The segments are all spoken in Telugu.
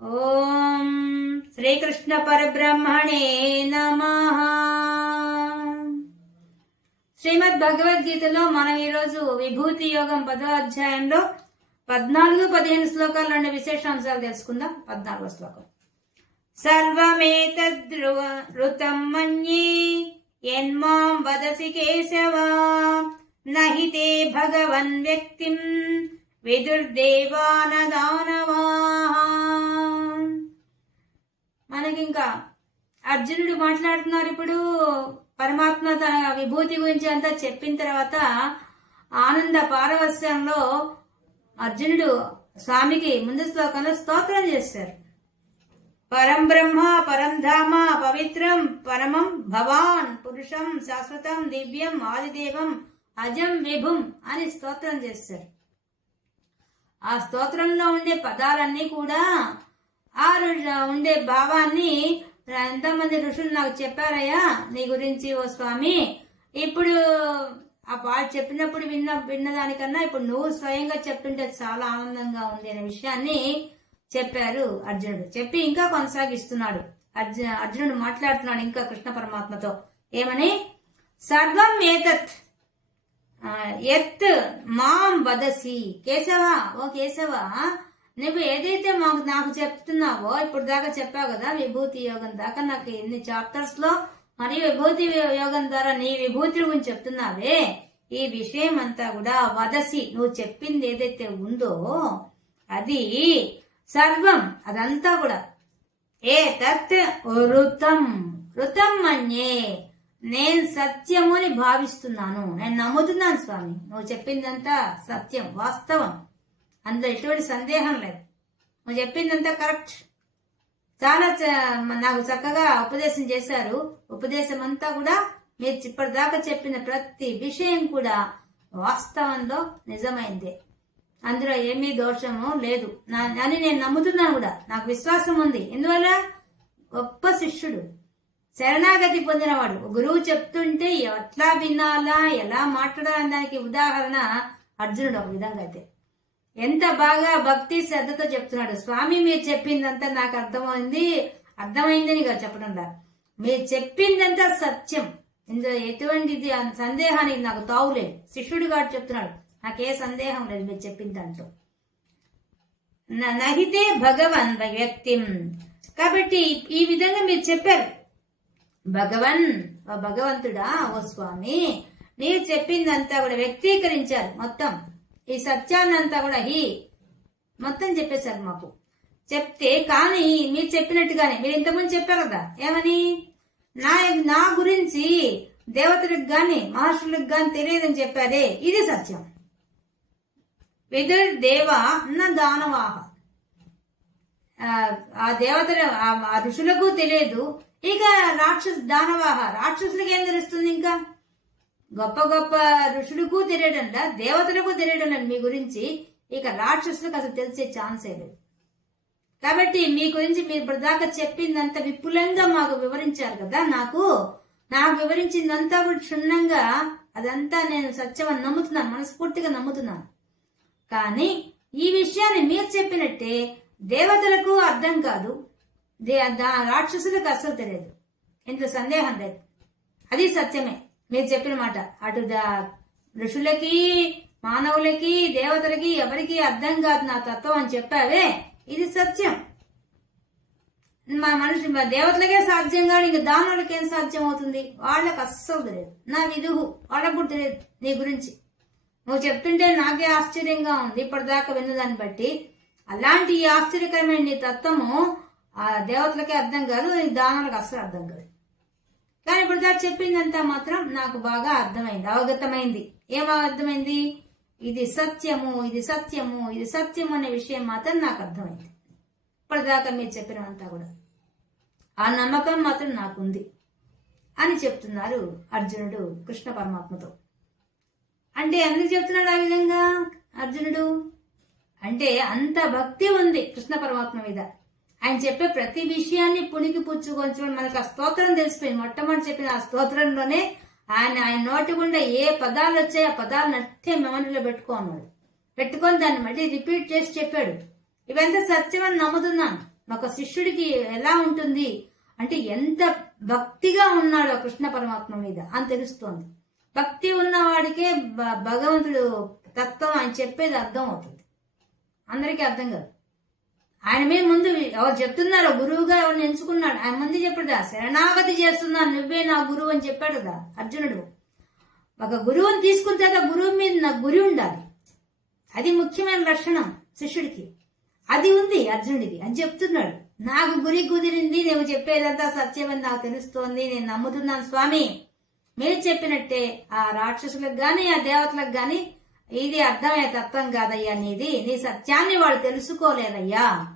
ఓం శ్రీకృష్ణ పరబ్రహ్మణే నమ. శ్రీమద్ భగవద్గీతలో మనం ఈరోజు విభూతి యోగం పదో అధ్యాయంలో పద్నాలుగు పదిహేను శ్లోకాలు రెండు విశేషాంశాలు తెలుసుకుందాం. పద్నాలుగో శ్లోకం. సర్వమేతద్రువ ఋతం మన్యే యన్మాం వదసి కేశవ నహితే భగవన్ వ్యక్తిం మనకి ఇంకా అర్జునుడు మాట్లాడుతున్నారు ఇప్పుడు. పరమాత్మ తన విభూతి గురించి అంతా చెప్పిన తర్వాత ఆనంద పారవస్యంలో అర్జునుడు స్వామికి ముందు శ్లోకంలో స్తోత్రం చేస్తారు పరం బ్రహ్మ పరం ధామ పవిత్రం పరమం భవాన్ పురుషం శాశ్వతం దివ్యం ఆదిదేవం అజం విభుం అని స్తోత్రం చేస్తారు ఆ స్తోత్రంలో ఉండే పదాలన్నీ కూడా ఆ ఋ- ఉండే భావాన్ని ఎంతమంది ఋషులు నాకు చెప్పారయ్యా నీ గురించి ఓ స్వామి. ఇప్పుడు ఆ వాళ్ళు చెప్పినప్పుడు విన్న విన్నదానికన్నా ఇప్పుడు నువ్వు స్వయంగా చెప్తుంటే చాలా ఆనందంగా ఉంది అనే విషయాన్ని చెప్పారు అర్జునుడు. చెప్పి ఇంకా కొనసాగిస్తున్నాడు. అర్జున అర్జునుడు మాట్లాడుతున్నాడు ఇంకా కృష్ణ పరమాత్మతో. ఏమని? సర్వం ఏతత్ ఎత్ మాం వదసి. కేశవ? ఓ కేశవ? నువ్వు ఏదైతే మాకు నాకు చెప్తున్నావో ఇప్పుడు దాకా చెప్పావు కదా విభూతి యోగం దాకా నాకు ఎన్ని చాప్టర్స్లో మరియు విభూతి యోగం ద్వారా నీ విభూతి గురించి చెప్తున్నావే? ఈ విషయం అంతా కూడా వదసి నువ్వు చెప్పింది ఏదైతే ఉందో అది సర్వం అదంతా కూడా. ఏ తత్ ఋతం ఋతం మన్యే. నేను సత్యము అని భావిస్తున్నాను. నేను నమ్ముతున్నాను స్వామి. నువ్వు చెప్పిందంతా సత్యం వాస్తవం. అందులో ఎటువంటి సందేహం లేదు. నువ్వు చెప్పిందంతా కరెక్ట్. చాలా చ- నాకు చక్కగా ఉపదేశం చేశారు. ఉపదేశం అంతా కూడా మీరు ఇప్పటిదాకా చెప్పిన ప్రతి విషయం కూడా వాస్తవంలో నిజమైందే. అందులో ఏమీ దోషము లేదు. నా- అని నేను నమ్ముతున్నాను కూడా. నాకు విశ్వాసం ఉంది. ఎందువల్ల? గొప్ప శిష్యుడు. శరణాగతి పొందినవాడు. గురువు చెప్తుంటే ఎట్లా వినాలా ఎలా మాట్లాడాలని దానికి ఉదాహరణ అర్జునుడు ఒక విధంగా అయితే. ఎంత బాగా భక్తి శ్రద్ధతో చెప్తున్నాడు. స్వామి మీరు చెప్పిందంతా నాకు అర్థమైంది. అర్థమైందని చెప్పడం మీరు చెప్పిందంతా సత్యం. ఇందులో ఎటువంటిది సందేహానికి నాకు తావులేదు శిష్యుడు గారు చెప్తున్నాడు నాకే సందేహం లేదు మీరు చెప్పిన దాంట్లో. నహితే భగవన్ వ్యక్తి. కాబట్టి ఈ విధంగా మీరు చెప్పారు. భగవన్ ఓ భగవంతుడా ఓ స్వామి మీరు చెప్పిందంతా కూడా వ్యక్తీకరించారు మొత్తం. ఈ సత్యాన్నంతా కూడా ఈ మొత్తం చెప్పేశారు మాకు. చెప్తే కానీ మీరు చెప్పినట్టుగానే మీరు ఇంతకుముందు చెప్పారు కదా? ఏమని? నా నా గురించి దేవతలకు గాని మహర్షులకు గాని తెలియదని చెప్పారే. ఇది సత్యం. విదుర్ దేవ నా దానవాహ. ఆ, దేవతల ఆ- ఆ ఋషులకు తెలియదు. ఇక రాక్షస దానవాహ. రాక్షసులకు ఏం తెలుస్తుంది ఇంకా? గొప్ప గొప్ప ఋషులకు తెలియడంలా దేవతలకు తెలియడం మీ గురించి ఇక రాక్షసులకు అసలు తెలిసే ఛాన్సే లేదు. కాబట్టి మీ గురించి మీరు ఇప్పటిదాకా చెప్పిందంత విపులంగా మాకు వివరించారు కదా నాకు. నాకు వివరించిందంతా కూడా క్షుణ్ణంగా అదంతా నేను సత్యమని నమ్ముతున్నాను మనస్ఫూర్తిగా నమ్ముతున్నాను. కానీ ఈ విషయాన్ని మీరు చెప్పినట్టే దేవతలకు అర్థం కాదు దే- దా- రాక్షసులకు అస్సలు తెలియదు. ఇంట్లో సందేహం లేదు. అది సత్యమే. మీరు చెప్పిన మాట. అటు దా- ఋషులకి మానవులకి దేవతలకి ఎవరికి అర్థం కాదు నా తత్వం అని చెప్పావే? ఇది సత్యం. మా మనిషి మా దేవతలకే సాధ్యం కాదు ఇంక దానవులకి ఏం సాధ్యం అవుతుంది? వాళ్ళకి అస్సలు తెలియదు. నా విధువు వాళ్ళకు కూడా తెలియదు నీ గురించి. నువ్వు చెప్తుంటే నాకే ఆశ్చర్యంగా ఉంది ఇప్పటిదాకా విన్నదాన్ని బట్టి. అలాంటి ఆశ్చర్యకరమైన నీ తత్వము ఆ దేవతలకే అర్థం కాదు దానవులకు దానాలకు అస్సలు అర్థం కాదు. కానీ ఇప్పుడు దాకా చెప్పిందంతా మాత్రం నాకు బాగా అర్థమైంది అవగతమైంది. ఏం అర్థమైంది ఇది సత్యము ఇది సత్యము ఇది సత్యము అనే విషయం మాత్రం నాకు అర్థమైంది. ఇప్పటిదాకా మీరు చెప్పినంతా కూడా. ఆ నమ్మకం మాత్రం నాకుంది అని చెప్తున్నారు అర్జునుడు కృష్ణ పరమాత్మతో. అంటే ఎందుకు చెప్తున్నాడు ఆ విధంగా అర్జునుడు? అంటే అంత భక్తి ఉంది కృష్ణ పరమాత్మ మీద. ఆయన చెప్పే ప్రతి విషయాన్ని పుణికి పుచ్చుకొని మనకు ఆ స్తోత్రం తెలిసిపోయింది. మొట్టమొదటి చెప్పిన ఆ స్తోత్రంలోనే ఆయన ఆయన నోటి గుండా ఏ పదాలు వచ్చాయి ఆ పదాలను అట్టే మెమరీలో పెట్టుకో అన్నాడు పెట్టుకొని దాన్ని మళ్ళీ రిపీట్ చేసి చెప్పాడు. ఇవంతా సత్యం అని నమ్ముతున్నాను. ఒక శిష్యుడికి ఎలా ఉంటుంది అంటే ఎంత భక్తిగా ఉన్నాడో కృష్ణ పరమాత్మ మీద అని తెలుస్తోంది. భక్తి ఉన్నవాడికే భ- భగవంతుడు తత్వం ఆయన చెప్పేది అర్థం అవుతుంది. అందరికీ అర్థం కాదు. ఆయన మీద ముందు ఎవరు చెప్తున్నారో గురువుగా ఎవరిని ఎంచుకున్నాడు ఆయన ముందు చెప్పాడు శరణాగతి చేస్తున్నాను నువ్వే నా గురువు అని చెప్పాడు కదా అర్జునుడు. ఒక గురువుని తీసుకున్న తర్వాత గురువు మీద నాకు గురి ఉండాలి. అది ముఖ్యమైన లక్షణం శిష్యుడికి. అది ఉంది అర్జునుడికి అని చెప్తున్నాడు. నాకు గురి కుదిరింది నువ్వు చెప్పేదంతా సత్యమని నాకు తెలుస్తోంది నేను నమ్ముతున్నాను స్వామి. మీరు చెప్పినట్టే ఆ రాక్షసులకు గాని ఆ దేవతలకు గాని ఇది అర్థమయ్యే తత్వం కాదయ్యా అనేది నీ సత్యాన్ని వాళ్ళు తెలుసుకోలేదయ్యా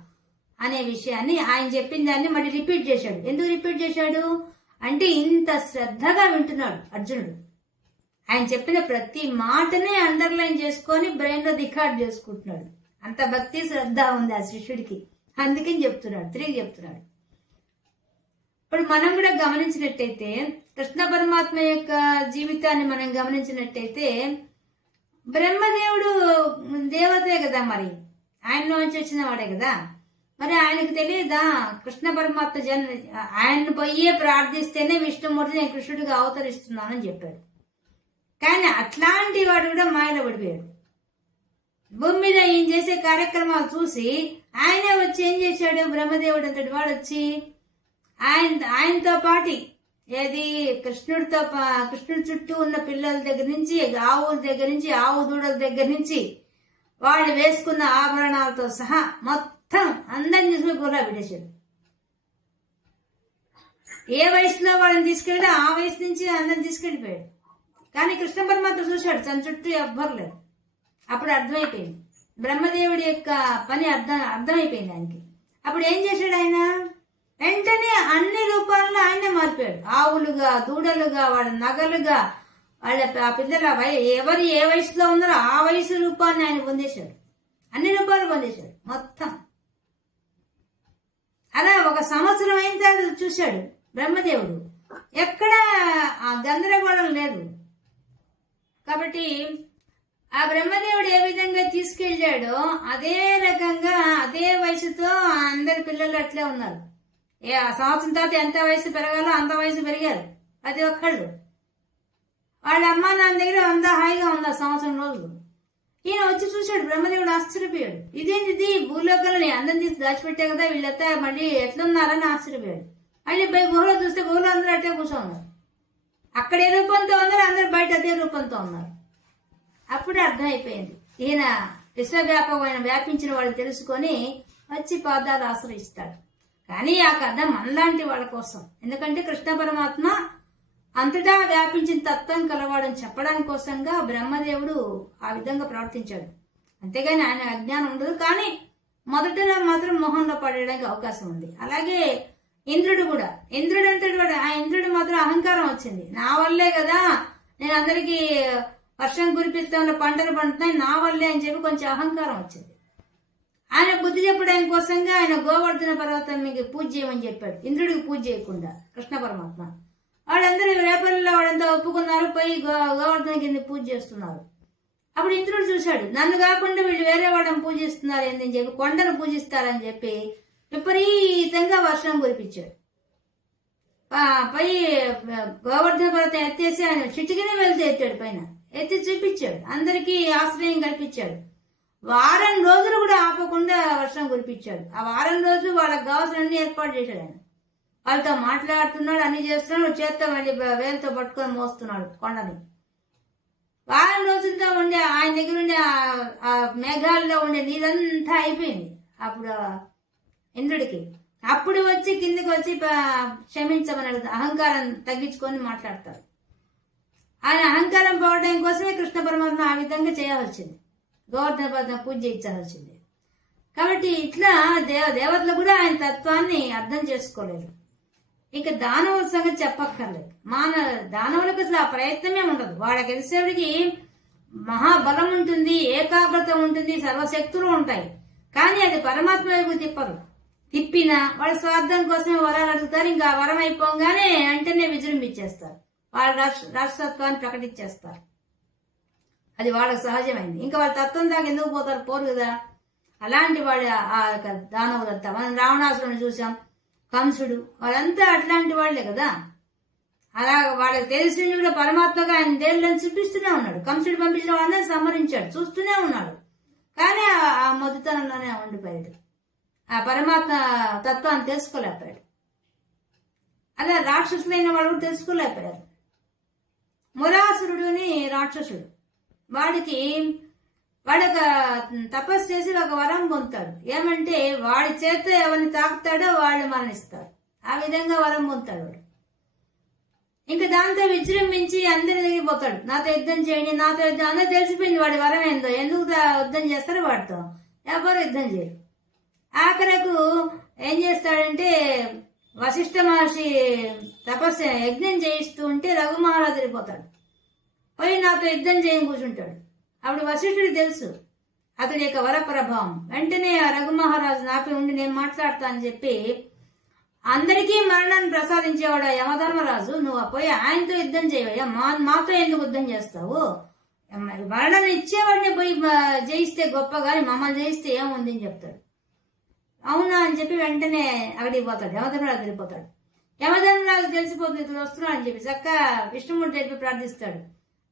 అనే విషయాన్ని ఆయన చెప్పిన దాన్ని మళ్ళీ రిపీట్ చేశాడు. ఎందుకు రిపీట్ చేశాడు? అంటే ఇంత శ్రద్ధగా వింటున్నాడు అర్జునుడు. ఆయన చెప్పిన ప్రతి మాటనే అండర్లైన్ చేసుకొని బ్రెయిన్లో రికార్డ్ చేసుకుంటున్నాడు. అంత భక్తి శ్రద్ధ ఉంది ఆ శిష్యుడికి. అందుకని చెప్తున్నాడు తిరిగి చెప్తున్నాడు. ఇప్పుడు మనం కూడా గమనించినట్టయితే కృష్ణ పరమాత్మ యొక్క జీవితాన్ని మనం గమనించినట్టయితే బ్రహ్మదేవుడు దేవతే కదా మరి. ఆయన నుంచి వచ్చిన వాడే కదా. మరి ఆయనకు తెలియదా కృష్ణ పరమాత్మ జన్ ఆయన్ని పోయే ప్రార్థిస్తేనే విష్ణుమూర్తి నేను కృష్ణుడిగా అవతరిస్తున్నానని చెప్పాడు. కానీ అట్లాంటి వాడు కూడా మాయలో పడిపోయాడు. భూమి మీద ఈయన చేసే కార్యక్రమాలు చూసి ఆయనే వచ్చి ఏం చేశాడు? బ్రహ్మదేవుడు అంతటి వాడు వచ్చి ఆయన ఆయనతో పాటి ఏది? కృష్ణుడితో పా- కృష్ణుడి చుట్టూ ఉన్న పిల్లల దగ్గర నుంచి ఆవుల దగ్గర నుంచి ఆవు దూడల దగ్గర నుంచి వాళ్ళు వేసుకున్న ఆభరణాలతో సహా మొత్తం అందరిని తీసుకుని గుర్రా పెట్టేశాడు ఏ వయసులో వాళ్ళని తీసుకెళ్ళి ఆ వయసు నుంచి అందరిని తీసుకెళ్ళిపోయాడు. కానీ కృష్ణ పరమాత్మ చూశాడు తన చుట్టూ ఎవ్వరలేదు అప్పుడు అర్థమైపోయింది. బ్రహ్మదేవుడి యొక్క పని అర్థం అర్థమైపోయింది ఆయనకి. అప్పుడు ఏం చేశాడు ఆయన? వెంటనే అన్ని రూపాల్లో ఆయన మార్పాడు ఆవులుగా దూడలుగా వాళ్ళ నగలుగా వాళ్ళ ఆ పిల్లల ఎవరు ఏ వయసులో ఉన్నారో ఆ వయసు రూపాన్ని ఆయన పొందేశాడు. అన్ని రూపాలు పొందేశాడు మొత్తం. అలా ఒక సంవత్సరం అయిన తర్వాత చూశాడు బ్రహ్మదేవుడు. ఎక్కడ ఆ గందరగోళం లేదు. కాబట్టి ఆ బ్రహ్మదేవుడు ఏ విధంగా తీసుకెళ్ళాడో అదే రకంగా అదే వయసుతో అందరి పిల్లలు అట్లే ఉన్నారు. ఏ ఆ సంవత్సరం తర్వాత ఎంత వయసు పెరగాలో అంత వయసు పెరిగారు. అది ఒక్కళ్ళు. వాళ్ళ అమ్మ నాన్న దగ్గర అంత హాయిగా ఉంది ఆ సంవత్సరం రోజులు. ఈయన వచ్చి చూశాడు బ్రహ్మదేవుడు ఆశ్చర్యపోయాడు. ఇదేంటిది? భూలోకంలో అందరం తీసి దాచిపెట్టే కదా వీళ్ళంతా మళ్ళీ ఎట్లున్నారని ఆశ్చర్యపోయాడు. మళ్ళీ పోయి గుహలో చూస్తే గుహలో అందరూ అట్టే కూర్చోన్నారు. అక్కడ ఏ రూపంతో ఉన్నారు? అందరు బయట అదే రూపంతో ఉన్నారు. అప్పుడు అర్థమైపోయింది. ఈయన విశ్వవ్యాపకమైన వ్యాపించిన వాళ్ళు తెలుసుకొని వచ్చి పాదాలు ఆశ్రయిస్తాడు. కానీ ఆ కథ మనలాంటి వాళ్ళ కోసం. ఎందుకంటే కృష్ణ పరమాత్మ అంతటా వ్యాపించిన తత్వం కలవాడని చెప్పడానికి కోసంగా బ్రహ్మదేవుడు ఆ విధంగా ప్రవర్తించాడు. అంతేగాని ఆయన అజ్ఞానం ఉండదు కానీ మొదటలో మాత్రం మొహంలో పడడానికి అవకాశం ఉంది. అలాగే ఇంద్రుడు కూడా. ఇంద్రుడు అంటే వాడు ఆ ఇంద్రుడు మాత్రం అహంకారం వచ్చింది. నా వల్లే కదా నేను అందరికీ వర్షం కురిపిస్తాను పంటలు పండుతున్నాయి నా వల్లే అని చెప్పి కొంచెం అహంకారం వచ్చింది. ఆయన బుద్ధి చెప్పడానికి కోసంగా ఆయన గోవర్ధన పర్వతం మీకు పూజ చేయమని చెప్పాడు. ఇంద్రుడికి పూజ చేయకుండా కృష్ణ పరమాత్మ. వాళ్ళందరూ రేపల్లిలో వాళ్ళంతా ఒప్పుకున్నారు పోయి గో గోవర్ధన కింద పూజ చేస్తున్నారు. అప్పుడు ఇంద్రుడు చూశాడు నన్ను కాకుండా వీళ్ళు వేరే వాళ్ళని పూజిస్తున్నారు ఏందని చెప్పి కొండను పూజిస్తారని చెప్పి విపరీతంగా వర్షం కురిపించాడు. పై గోవర్ధన పర్వతం ఎత్తేసి ఆయన చిటికినే వెళ్తే ఎత్తాడు పైన. ఎత్తి చూపించాడు. అందరికీ ఆశ్రయం కల్పించాడు. వారం రోజులు కూడా ఆపకుండా వర్షం కురిపించాడు. ఆ వారం రోజులు వాళ్ళకి కావాల్సినన్ని ఏర్పాటు చేశాడు ఆయన. వాళ్ళతో మాట్లాడుతున్నాడు అన్ని చేస్తున్నాడు చేత్తో మళ్ళీ వేలతో పట్టుకొని మోస్తున్నాడు కొండని. వారం రోజులతో ఉండే ఆయన దగ్గర ఉండే ఆ- మేఘాల్లో ఉండే నీరంతా అయిపోయింది అప్పుడు ఇంద్రుడికి. అప్పుడు వచ్చి కిందికి వచ్చి క్షమించమని అడుగుతాడు అహంకారం తగ్గించుకొని మాట్లాడతారు ఆయన అహంకారం పోవడం కోసమే కృష్ణ పరమాత్మ ఆ విధంగా చేయవచ్చింది వచ్చింది గోవర్ధన పూజ చేయించాల్సి వచ్చింది. కాబట్టి ఇట్లా దేవ దేవతలు కూడా ఆయన తత్వాన్ని అర్థం చేసుకోలేదు. ఇక దానవుల సంగతి చెప్పక్కర్లేదు. మాన దానవులకు అసలు ఆ ప్రయత్నమే ఉండదు. వాళ్ళకి తెలిసేవాడికి మహాబలం ఉంటుంది ఏకాగ్రత ఉంటుంది సర్వశక్తులు ఉంటాయి. కానీ అది పరమాత్మ వైపు తిప్పరు. తిప్పినా వాళ్ళ స్వార్థం కోసమే వరాలు అడుగుతారు. ఇంకా వరం అయిపోగానే వెంటనే విజృంభించేస్తారు. వాళ్ళ రాష్ట్ర రాష్ట్రత్వాన్ని ప్రకటించేస్తారు. అది వాళ్ళకి సహజమైంది. ఇంకా వాళ్ళ తత్వం దాకా ఎందుకు పోతారు? పోరు కదా. అలాంటి వాళ్ళు ఆ యొక్క దానవులంతా మనం రావణాసురుని చూసాం. కంసుడు. వాళ్ళంతా అట్లాంటి వాళ్ళే కదా. అలా వాళ్ళకి తెలిసి కూడా పరమాత్మగా ఆయన దేవుళ్ళని చూపిస్తూనే ఉన్నాడు. కంసుడు పంపించిన వాళ్ళందరూ సంహరించాడు. చూస్తూనే ఉన్నాడు. కానీ ఆ- మధుతనంలోనే ఉండిపోయాడు. ఆ పరమాత్మ తత్వాన్ని తెలుసుకోలేకపోయాడు. అలా రాక్షసులైన వాళ్ళు కూడా తెలుసుకోలేకపోయారు. మురాసురుడుని రాక్షసుడు. వాడికి వాడు ఒక తపస్సు చేసి ఒక వరం పొందుతాడు. ఏమంటే వాడి చేత ఎవరిని తాకుతాడో వాళ్ళు మరణిస్తారు. ఆ విధంగా వరం పొందుతాడు వాడు. ఇంకా దాంతో విజృంభించి అందరి దగ్గరికి పోతాడు. నాతో యుద్ధం చేయండి నాతో యుద్ధం అందరూ తెలిసిపోయింది వాడి వరం ఏందో. ఎందుకు యుద్ధం చేస్తారో వాడితో? ఎవరు యుద్ధం చేయరు. ఆఖరకు ఏం చేస్తాడంటే వశిష్ఠ మహర్షి తపస్సు యజ్ఞం చేయిస్తూ ఉంటే రఘు మహారాజు వెళ్ళిపోతాడు పోయి నాతో యుద్ధం చేయని కూర్చుంటాడు. అప్పుడు వశిష్ఠుడికి తెలుసు అతడి యొక్క వర ప్రభావం. వెంటనే ఆ రఘు మహారాజు నాపి ఉండి నేను మాట్లాడతా అని చెప్పి అందరికీ మరణాన్ని ప్రసాదించేవాడు ఆ యమధర్మరాజు. నువ్వు పోయి ఆయనతో యుద్ధం చేయవయ్యా మా మాతో ఎందుకు యుద్ధం చేస్తావు? మరణం ఇచ్చేవాడిని పోయి జయిస్తే గొప్ప కానీ మమ్మల్ని జయిస్తే ఏముంది అని చెప్తాడు. అవునా అని చెప్పి వెంటనే అక్కడికి పోతాడు యమధర్మరాజు వెళ్ళిపోతాడు యమధర్మరాజు తెలిసిపోతుంది ఇతను వస్తున్నాడు అని చెప్పి చక్క విష్ణుమూర్తి చెప్పి ప్రార్థిస్తాడు.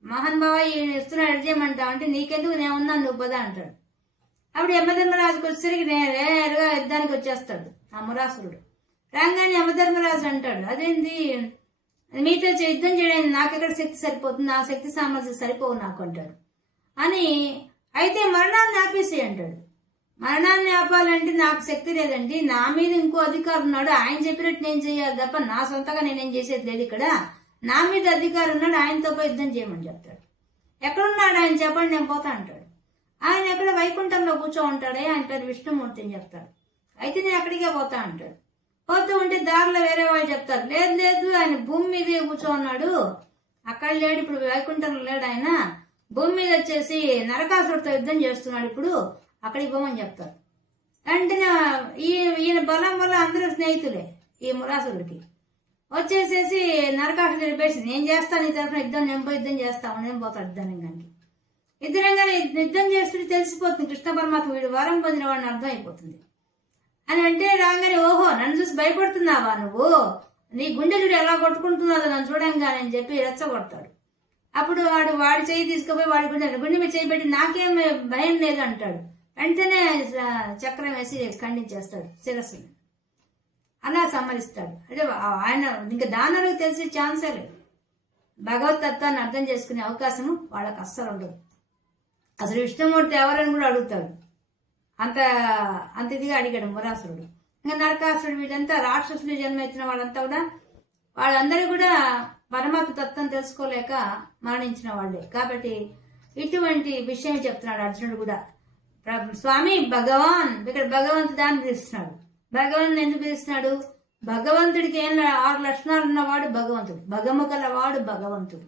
మహాన్ బావ ఈయన ఇస్తున్నాడు ఎడ్ చేయమంటావు అంటే నీకెందుకు నేను ఉన్నాను నువ్వు పద అంటాడు. అప్పుడు యమధర్మరాజుకి వచ్చేసరికి నేరుగా యుద్ధానికి వచ్చేస్తాడు ఆ మురాసురుడు. రాగానే యమధర్మరాజు అంటాడు అదేంది? మీతో యుద్ధం చేయడానికి నాకు ఎక్కడ శక్తి సరిపోతుంది? నా శక్తి సామర్థ్యం సరిపోవు నాకు అంటాడు. అని అయితే మరణాన్ని ఆపేసి అంటాడు. మరణాన్ని ఆపాలంటే నాకు శక్తి లేదండి. నా మీద ఇంకో అధికారం ఉన్నాడు ఆయన చెప్పినట్టు నేను చేయాలి తప్ప నా సొంతగా నేనేం చేసేది లేదు ఇక్కడ. నా మీద అధికారం ఉన్నాడు ఆయనతో పోయి యుద్ధం చేయమని చెప్తాడు. ఎక్కడున్నాడు ఆయన చెప్పండి నేను పోతా అంటాడు. ఆయన ఎక్కడ వైకుంఠంలో కూర్చో ఉంటాడే ఆయన పేరు విష్ణుమూర్తి అని చెప్తాడు. అయితే నేను అక్కడికే పోతా అంటాడు. పోతూ ఉంటే దారిలో వేరే వాళ్ళు చెప్తారు లేదు లేదు ఆయన భూమి మీదే కూర్చో ఉన్నాడు అక్కడ లేడు ఇప్పుడు వైకుంఠంలో లేడు ఆయన. భూమి మీద వచ్చేసి నరకాసుడితో యుద్ధం చేస్తున్నాడు ఇప్పుడు అక్కడికి పోమని చెప్తారు వెంటనే ఈయన ఈయన బలం వల్ల అందరూ స్నేహితులే ఈ మురాసుడికి వచ్చేసేసి నరకాసుడు నిలిపేసి నేను చేస్తాను ఈ తరఫున యుద్ధం నేను పోయి యుద్ధం చేస్తాము నేను పోతాను యుద్ధరంగానికి ఇద్దరంగానే యుద్ధం చేస్తుంటే తెలిసిపోతుంది కృష్ణ పరమాత్మ వీడు వరం పొందిన వాడిని అర్థం అయిపోతుంది. అని అంటే రాగానే ఓహో నన్ను చూసి భయపడుతున్నావా నువ్వు? నీ గుండె చూడు ఎలా కొట్టుకుంటున్నాదో నన్ను చూడంగానే అని చెప్పి రెచ్చగొడతాడు. అప్పుడు వాడు వాడి చేయి తీసుకుపోయి వాడి గుండె గుండె మీద చేయి పెట్టి నాకేం భయం లేదు అంటాడు. వెంటనే చక్రం వేసి ఖండించేస్తాడు శిరస్సుని. అలా సంహరిస్తాడు. అంటే ఆయన ఇంకా దానిలో తెలిసే ఛాన్సే లేదు. భగవత్ తత్వాన్ని అర్థం చేసుకునే అవకాశం వాళ్ళకి అస్సలు ఉండదు. అసలు విష్ణుమూర్తి ఎవరని కూడా అడుగుతాడు. అంత అంత ఇదిగా అడిగాడు మురాసురుడు. ఇంకా నరకాసురుడు వీళ్ళంతా రాక్షసులు జన్మెత్తిన వాళ్ళంతా కూడా వాళ్ళందరూ కూడా పరమాత్మ తత్వం తెలుసుకోలేక మరణించిన వాళ్ళే. కాబట్టి ఇటువంటి విషయం చెప్తున్నాడు అర్జునుడు కూడా. స్వామి భగవాన్ ఇక్కడ భగవంతుడు దాన్ని పిలుస్తున్నాడు భగవంతుని ఎందుకు పిలుస్తున్నాడు? భగవంతుడికి ఏం ఆరు లక్షణాలు ఉన్నవాడు భగవంతుడు. భగము గలవాడు భగవంతుడు.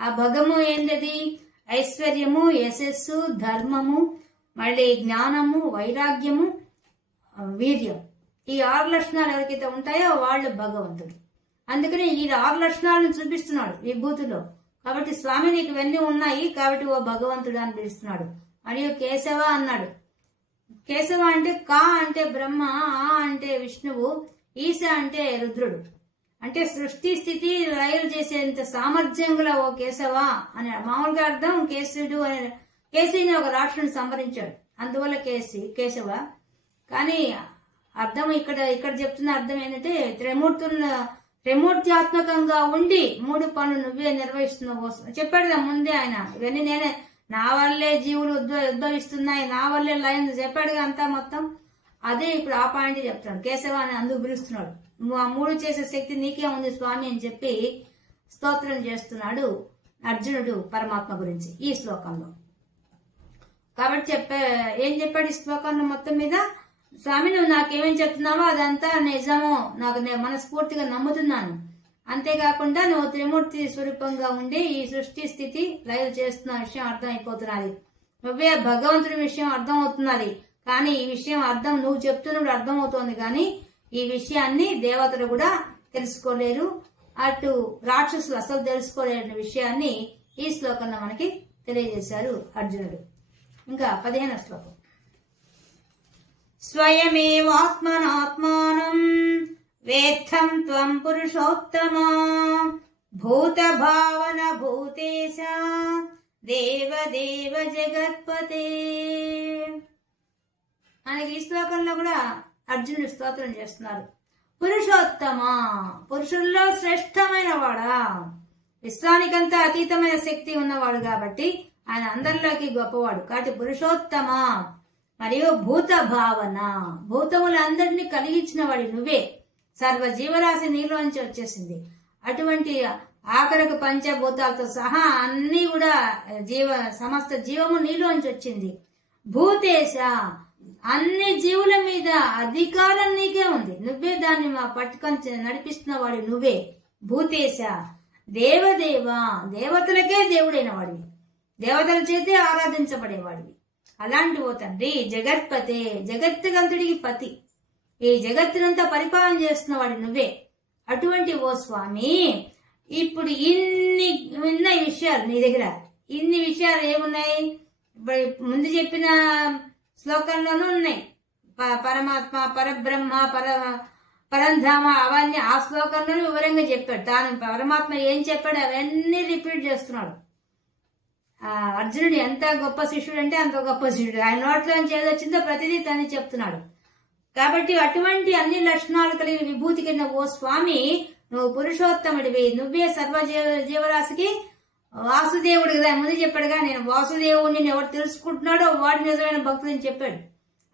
ఆ భగము ఏంటది ఐశ్వర్యము యశస్సు ధర్మము మళ్ళీ జ్ఞానము వైరాగ్యము వీర్యం. ఈ ఆరు లక్షణాలు ఎవరికైతే ఉంటాయో వాళ్ళు భగవంతుడు. అందుకని ఈ ఆరు లక్షణాలను చూపిస్తున్నాడు ఈ బూతులో కాబట్టి స్వామి నీకు ఇవన్నీ ఉన్నాయి కాబట్టి ఓ భగవంతుడు అని పిలుస్తున్నాడు. మరియు కేశవ అన్నాడు. కేశవ అంటే కా అంటే బ్రహ్మ ఆ అంటే విష్ణువు ఈశ అంటే రుద్రుడు. అంటే సృష్టి స్థితి లయలు చేసేంత సామర్థ్యం గల ఓ కేశవ అని మామూలుగా అర్థం కేసుడు అనే కేసీని ఒక రాక్షసుని సంహరించాడు. అందువల్ల కేసి కేశవ. కానీ అర్థం ఇక్కడ ఇక్కడ చెప్తున్న అర్థం ఏంటంటే త్రిమూర్తులను త్రిమూర్త్యాత్మకంగా ఉండి మూడు పనులు నువ్వే నిర్వహిస్తున్నావు. చెప్పాడు కదా ముందే ఆయన. ఇవన్నీ నేనే నా వల్లే జీవులు ఉద్భ- ఉద్భవిస్తున్నాయి నా వల్లే లైన్ చెప్పాడుగా అంతా మొత్తం. అదే ఇప్పుడు ఆ పాయింట్ చెప్తాడు కేశవ అని అందుకు పిలుస్తున్నాడు. నువ్వు ఆ మూడు చేసే శక్తి నీకే ఉంది స్వామి అని చెప్పి స్తోత్రం చేస్తున్నాడు అర్జునుడు పరమాత్మ గురించి ఈ శ్లోకంలో. కాబట్టి చెప్పే ఏం చెప్పాడు ఈ శ్లోకంలో మొత్తం మీద? స్వామి నువ్వు నాకేమేం చెప్తున్నావో అదంతా నిజము నాకు నేను మనస్ఫూర్తిగా నమ్ముతున్నాను. అంతేకాకుండా నువ్వు త్రిమూర్తి స్వరూపంగా ఉండి ఈ సృష్టి స్థితి లైవ్ చేస్తున్న విషయం అర్థమైపోతున్నది. నువ్వే భగవంతుడి విషయం అర్థం అవుతున్నది కానీ ఈ విషయం అర్థం నువ్వు చెప్తున్నప్పుడు అర్థమవుతోంది కానీ ఈ విషయాన్ని దేవతలు కూడా తెలుసుకోలేరు. అటు రాక్షసులు అసలు తెలుసుకోలేని విషయాన్ని ఈ శ్లోకంలో మనకి తెలియజేశారు అర్జునుడు. ఇంకా పదిహేను శ్లోకం. స్వయమేవాత్మనాత్మానం వేత్తం త్వం పురుషోత్తమా. భూత భావన భూతేశ. దేవ దేవ జగత్పతే. మనకి ఈ శ్లోకంలో కూడా అర్జునుడు స్తోత్రం చేస్తున్నారు. పురుషోత్తమ. పురుషుల్లో శ్రేష్టమైన వాడా. విశ్వానికంతా అతీతమైన శక్తి ఉన్నవాడు కాబట్టి ఆయన అందరిలోకి గొప్పవాడు. కాబట్టి పురుషోత్తమ. మరియు భూత భావన భూతములందరినీ కలిగించిన వాడి నువ్వే. సర్వ జీవరాశి నీలోంచి వచ్చేసింది. అటువంటి ఆఖరకు పంచభూతాలతో సహా అన్నీ కూడా జీవ సమస్త జీవము నీలోంచి వచ్చింది. భూతేశ అన్ని జీవుల మీద అధికారం నీకే ఉంది. నువ్వే దాన్ని మా పట్టుకొని నడిపిస్తున్న వాడు నువ్వే. భూతేశ దేవదేవ దేవతలకే దేవుడైన వాడివి దేవతల చేతే ఆరాధించబడేవాడివి. అలాంటి ఓ తండ్రి జగత్పతే జగత్తుగంతుడికి పతి. ఈ జగత్తునంతా పరిపాలన చేస్తున్న వాడు నువ్వే. అటువంటి ఓ స్వామి ఇప్పుడు ఇన్ని ఉన్నాయి విషయాలు నీ దగ్గర. ఇన్ని విషయాలు ఏమున్నాయి? ఇప్పుడు ముందు చెప్పిన శ్లోకంలోనూ ఉన్నాయి. ప- పరమాత్మ పరబ్రహ్మ పర పరంధామ అవన్నీ ఆ శ్లోకంలోనే వివరంగా చెప్పాడు. తాను పరమాత్మ ఏం చెప్పాడు అవన్నీ రిపీట్ చేస్తున్నాడు. అర్జునుడు ఎంత గొప్ప శిష్యుడు అంటే అంత గొప్ప శిష్యుడు. ఆయన నోట్లోంచి ఏదొచ్చిందో ప్రతిదీ తను చెప్తున్నాడు. కాబట్టి అటువంటి అన్ని లక్షణాలు కలిగిన విభూతి కింద ఓ స్వామి నువ్వు పురుషోత్తముడివి నువ్వే సర్వ జీవరాశికి వాసుదేవుడు కదా ముందు చెప్పాడుగా. నేను వాసుదేవుడిని ఎవరు తెలుసుకుంటున్నాడో వాడు నిజమైన భక్తులని చెప్పాడు.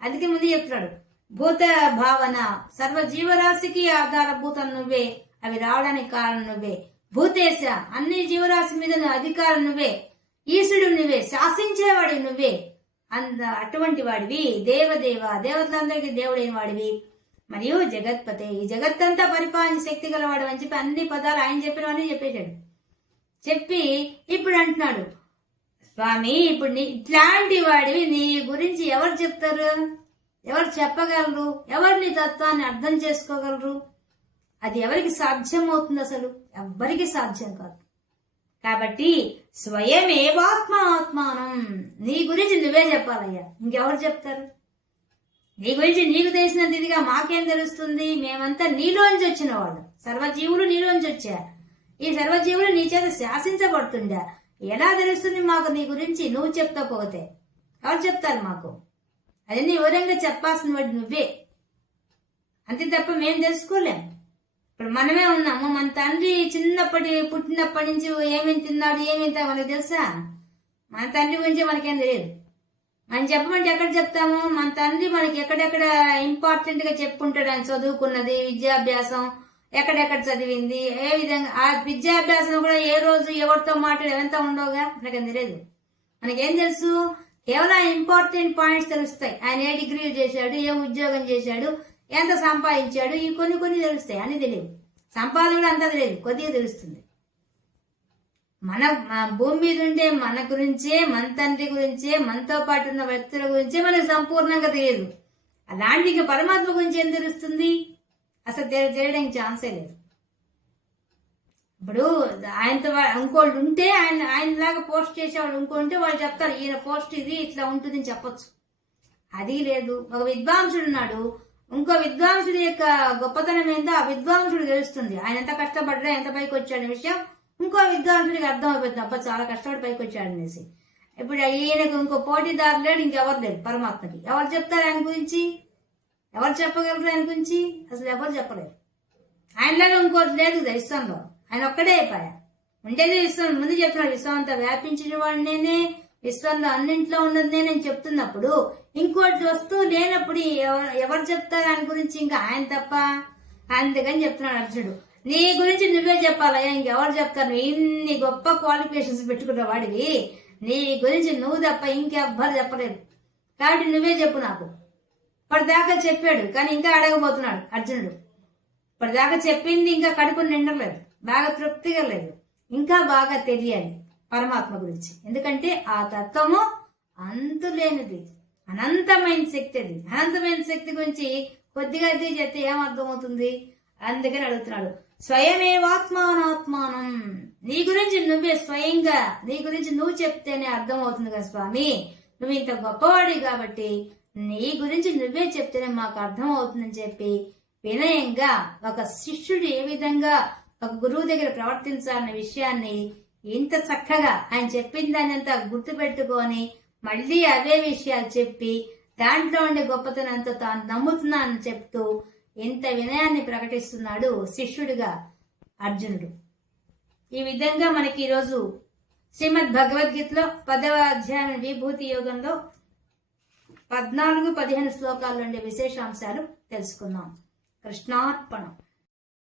అందుకే ముందు చెప్తున్నాడు. భూత భావన సర్వ జీవరాశికి ఆధారభూతం నువ్వే అవి రావడానికి కారణం నువ్వే. భూతేశ అన్ని జీవరాశి మీద అధికారం నువ్వే. ఈశుడు నువ్వే శాసించేవాడి నువ్వే. అంద అటువంటి వాడివి దేవదేవ దేవతలందరికీ దేవుడైన వాడివి. మరియు జగత్పతే ఈ జగత్తంతా పరిపాలన శక్తి గలవాడు అని చెప్పి అన్ని పదాలు ఆయన చెప్పినవన్నీ చెప్పేశాడు. చెప్పి ఇప్పుడు అంటున్నాడు స్వామి ఇప్పుడు నీ ఇట్లాంటి వాడివి నీ గురించి ఎవరు చెప్తారు? ఎవరు చెప్పగలరు? ఎవరు నీ తత్వాన్ని అర్థం చేసుకోగలరు? అది ఎవరికి సాధ్యం అవుతుంది అసలు? ఎవ్వరికి సాధ్యం కాదు. కాబట్టి స్వయమేవాత్మ ఆత్మానం నీ గురించి నువ్వే చెప్పాలయ్యా. ఇంకెవరు చెప్తారు? నీ గురించి నీకు తెలిసినంత ఇదిగా మాకేం తెలుస్తుంది? మేమంతా నీలోంచి వచ్చిన వాళ్ళు. సర్వజీవులు నీలోంచి వచ్చా ఈ సర్వజీవులు నీ చేత శాసించబడుతుండా. ఎలా తెలుస్తుంది మాకు నీ గురించి? నువ్వు చెప్తాపోతే ఎవరు చెప్తారు మాకు? అది నీ వివరంగా చెప్పాల్సిన వాడు నువ్వే. అంతే తప్ప మేము తెలుసుకోలేం. ఇప్పుడు మనమే ఉన్నాము మన తండ్రి చిన్నప్పటి పుట్టినప్పటి నుంచి ఏమేమి తిన్నాడు ఏమేమి మనకు తెలుసా? మన తండ్రి గురించి మనకేం తెలియదు. మనం చెప్పమంటే ఎక్కడ చెప్తాము? మన తండ్రి మనకి ఎక్కడెక్కడ ఇంపార్టెంట్గా చెప్పుకుంటాడు ఆయన చదువుకున్నది విద్యాభ్యాసం ఎక్కడెక్కడ చదివింది ఏ విధంగా ఆ విద్యాభ్యాసం కూడా ఏ రోజు ఎవరితో మాట్లాడి ఎంత ఉండవుగా? మనకేం తెలియదు. మనకేం తెలుసు? కేవలం ఇంపార్టెంట్ పాయింట్స్ తెలుస్తాయి. ఆయన ఏ డిగ్రీ చేశాడు ఏ ఉద్యోగం చేశాడు ఎంత సంపాదించాడు ఈ కొన్ని కొన్ని తెలుస్తాయి అని తెలియదు సంపాదన కూడా అంతా తెలియదు కొద్దిగా తెలుస్తుంది. మన భూమి మీద ఉండే మన గురించే మన తండ్రి గురించే మనతో పాటు ఉన్న వ్యక్తుల గురించే మనకు సంపూర్ణంగా తెలియదు. అలాంటి పరమాత్మ గురించి ఏం తెలుస్తుంది? అసలు తెలియడానికి ఛాన్సే లేదు. ఇప్పుడు ఆయనతో ఇంకోళ్ళు ఉంటే ఆయన ఆయన లాగా పోస్ట్ చేసేవాళ్ళు ఇంకో ఉంటే వాళ్ళు చెప్తారు ఈయన పోస్ట్ ఇది ఇట్లా ఉంటుంది అని చెప్పొచ్చు. అది లేదు. ఒక విద్వాంసుడు ఉన్నాడు ఇంకో విద్వాంసుడి యొక్క గొప్పతనం ఏంటో ఆ విద్వాంసుడు తెలుస్తుంది. ఆయన ఎంత కష్టపడ్డా ఎంత పైకి వచ్చాడు విషయం ఇంకో విద్వాంసుడికి అర్థం అయిపోతుంది అబ్బా చాలా కష్టపడి పైకి వచ్చాడు అనేసి. ఇప్పుడు ఈయనకు ఇంకో పోటీదారు లేడు ఇంకెవరు లేడు పరమాత్మకి. ఎవరు చెప్తారు ఆయన గురించి? ఎవరు చెప్పగలరు ఆయన గురించి? అసలు ఎవరు చెప్పలేరు. ఆయనలాగా ఇంకోటి లేదు కదా విశ్వంలో ఆయన ఒక్కడే అయిపోయా. ఉండేది విశ్వం. ముందు చెప్తున్నాడు విశ్వం అంతా వ్యాపించిన వాడు నేనే విశ్వంలో అన్నింట్లో ఉన్నది నేను చెప్తున్నప్పుడు ఇంకోటి వస్తువు లేనప్పుడు ఎవరు ఎవరు చెప్తారు ఆయన గురించి? ఇంకా ఆయన తప్ప? అందుకని చెప్తున్నాడు అర్జునుడు. నీ గురించి నువ్వే చెప్పాలయ్యా ఇంకెవరు చెప్తారు? ఇన్ని గొప్ప క్వాలిఫికేషన్స్ పెట్టుకున్న వాడివి నీ గురించి నువ్వు తప్ప ఇంకెవ్వరు చెప్పలేదు కాబట్టి నువ్వే చెప్పు నాకు. ఇప్పటిదాకా చెప్పాడు కానీ ఇంకా అడగబోతున్నాడు అర్జునుడు. ఇప్పటిదాకా చెప్పింది ఇంకా కడుపు నిండలేదు బాగా తృప్తిగా లేదు ఇంకా బాగా తెలియాలి. పరమాత్మ గురించి. ఎందుకంటే ఆ తత్వము అంతులేనిది అనంతమైన శక్తి అది. అనంతమైన శక్తి గురించి కొద్దిగా అది చెప్తే ఏం అర్థమవుతుంది అందుకని అడుగుతున్నాడు స్వయమేవాత్మానాత్మానం. నీ గురించి నువ్వే స్వయంగా నీ గురించి నువ్వు చెప్తేనే అర్థమవుతుంది కదా స్వామి. నువ్వు ఇంత గొప్పవాడి కాబట్టి నీ గురించి నువ్వే చెప్తేనే మాకు అర్థం అవుతుందని చెప్పి వినయంగా ఒక శిష్యుడు ఏ విధంగా ఒక గురువు దగ్గర ప్రవర్తించాలన్న విషయాన్ని ఇంత చక్కగా ఆయన చెప్పిన దాన్ని అంతా గుర్తుపెట్టుకొని మళ్ళీ అవే విషయాలు చెప్పి దాంట్లో ఉండే గొప్పతనంతో తాను నమ్ముతున్నానని చెప్తూ ఇంత వినయాన్ని ప్రకటిస్తున్నాడు శిష్యుడిగా అర్జునుడు. ఈ విధంగా మనకి ఈరోజు శ్రీమద్ భగవద్గీతలో పదవ అధ్యాయం విభూతి యోగంలో పద్నాలుగు పదిహేను శ్లోకాల్లో ఉండే విశేషాంశాలు తెలుసుకుందాం. కృష్ణార్పణం.